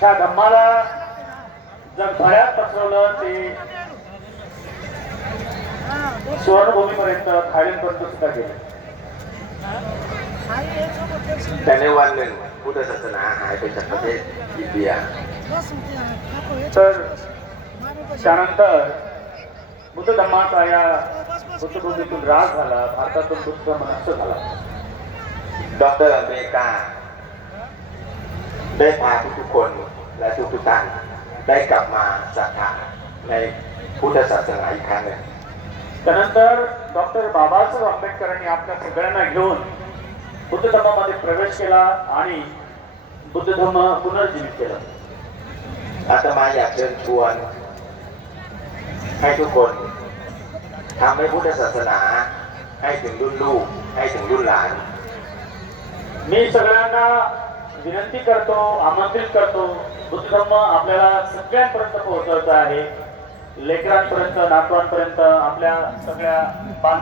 ह्या धम्माला जर फळ्यात पसरवलं ते सुवर्णभूमीपर्यंत थाळीपर्यंत सुद्धा गेले. त्याने वाढले. कुठंच असं ना? हाय त्याच्यामध्ये तर त्यानंतर बुद्ध धम्माचा या बुद्धभूमीतून राग झाला भारतातून बुद्ध मनस्त झाला. डॉक्टर अंबेडकर ได้พาทุกๆคนและทุกๆท่านได้กลับมาศรัทธาในพุทธศาสนาอีกครั้งหนึ่ง त्यानंतर डॉक्टर बाबासाहेब आंबेडकरांनी आपल्या सगळ्यांना घेऊन बुद्ध धर्मामध्ये प्रवेश केला आणि बुद्ध धर्म पुनर्जीवित केला อาตมาอยากเชิญชวน ให้ทุกคนทำให้พุทธศาสนา ให้ถึงรุ่นลูก ให้ถึงรุ่นหลาน मी सगळ्यांना विनंती करतो आमंत्रित करतो. बुद्धधर्म आपल्याला सगळ्यांपर्यंत पोहोचवायचा आहे. लेकरांपर्यंत नातवांपर्यंत आपल्या सगळ्या बांधव